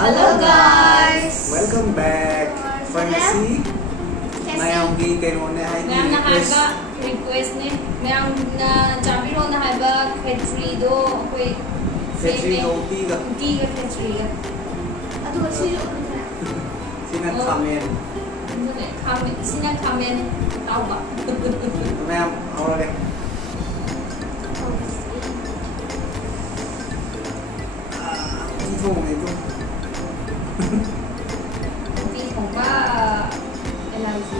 Hello guys! Welcome back! Pharmacy. Mayang gi kayo na hay request ne. Mayang na Jabiro na haba Petri do koi Petri do tiga Petri ga. Ado ba sino? Sina kamen. Sina kamen tao ba? Mayang awal deh. Itu. Diของป้าอะไรสิ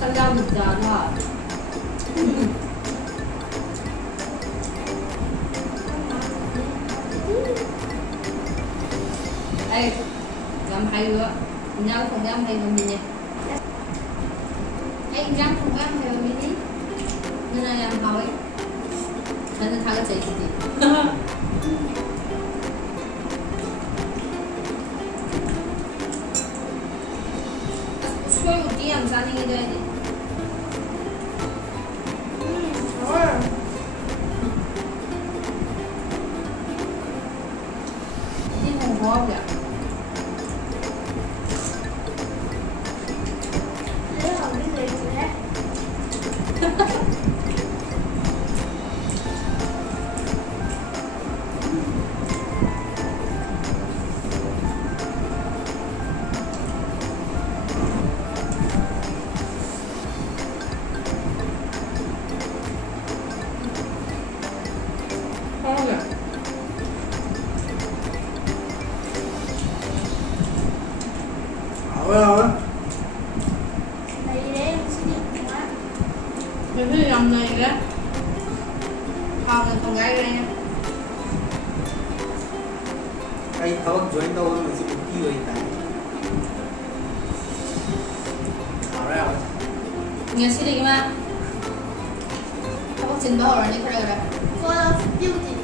ตั้งยาวหนึ่งจานว่ะไอ้ยำไทยเยอะยำของยำไทยมันมีเนี่ยanh rang không ăn theo mình đi nên là làm hỏi nên thằng cái gì xoay một tí làm sao như đây đi đi không có kìa Mình thấy lòng này đó con gái đây nha Ay tawag join daw ng si Pinky ay tayo. Alright. Nghe xin đi mà tawag sin ba or ni kaya Full of beauty.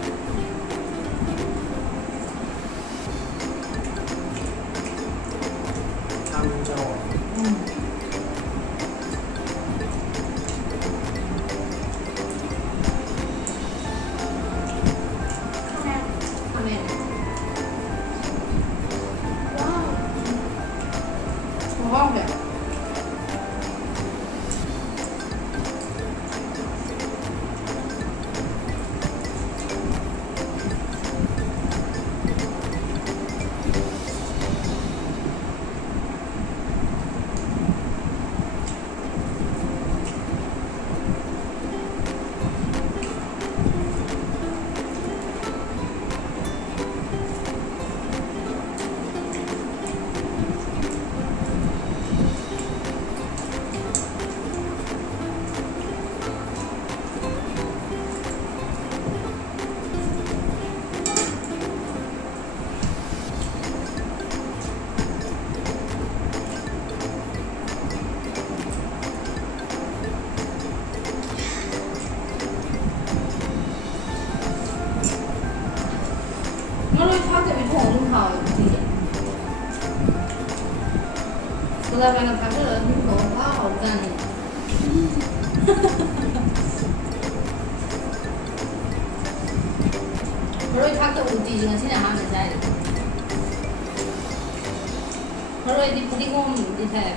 ngon kìa Kelabangan pakai lalu wow kan. Kalau itu pakai uti jangan sini hamil saya. Kalau itu putih kom di saya.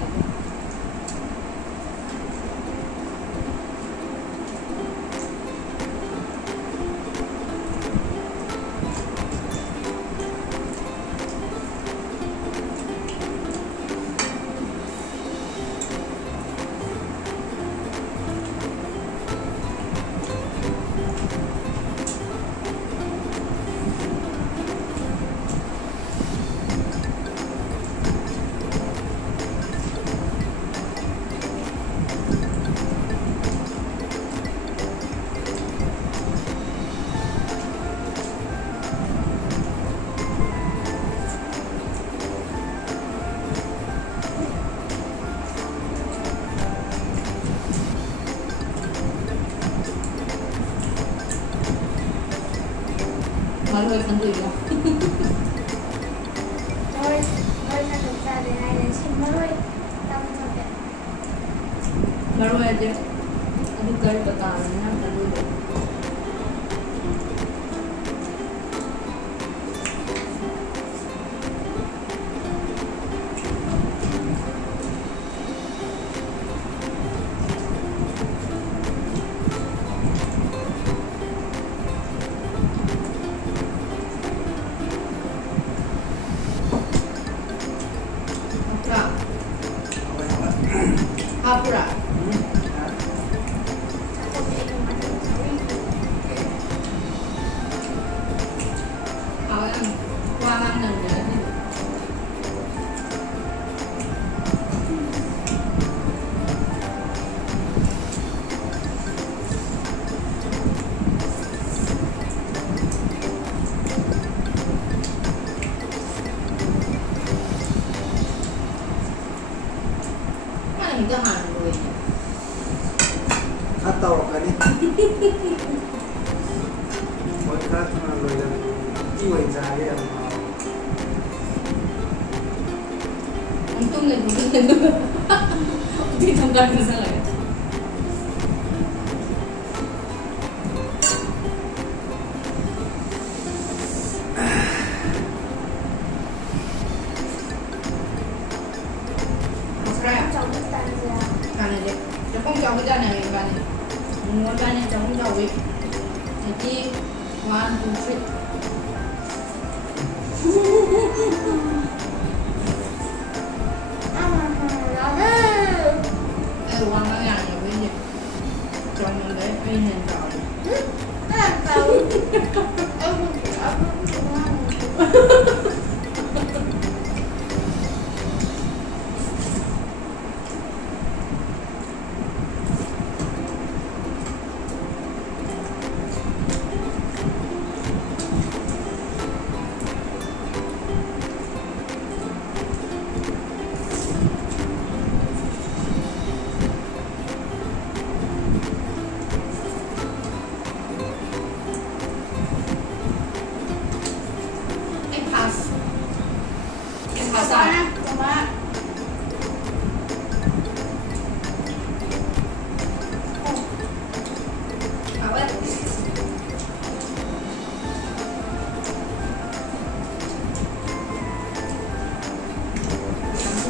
Malu ikan tui ya. Rồi, thôi ta được ra để này để xin mới. Tâm thôi kìa. Baru aja. Aduh garis batalannya dulu. Hapura. Qua mang lần nữa. Mana kita handui? Atau kan ni? Buat kerja mana lo yang iway cari yang Untung nggak dulu. Ditunggu salah. Kan aja. Jepang jauh aja nih kan. Muốn ba nên chống dầu ấy. Thì chi 1, 2, 3. Quăng nó ra nhiều cái gì trong mình để pin hình rồi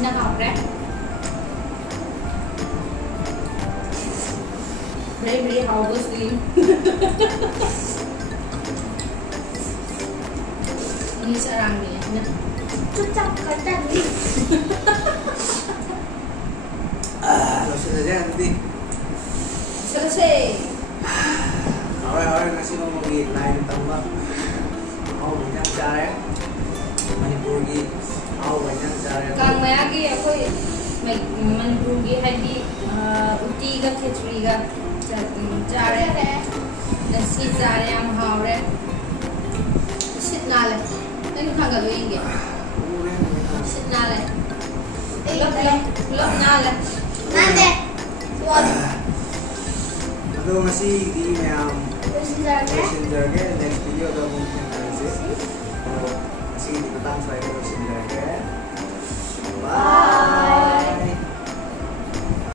đang học đấy. Beli học bớt đi. Ini sarang nih. Cocok kata nih. Selesai saja nanti. Selesai. Orang-orang ngasih ngomong gitu lain tambah. Mau banyak cara. Manipur gitu. Mau banyak cara. Kang mayagi aku Manipur gitu haji uti ga khechri ga cara. Nasi cara yang haure. Sit nale. Ini kan gak doing gitu. Sit nale. Lop nale. Nade. Aduh masih di yang Messenger next video atau mungkin nanti masih di petang saya Messenger. Bye.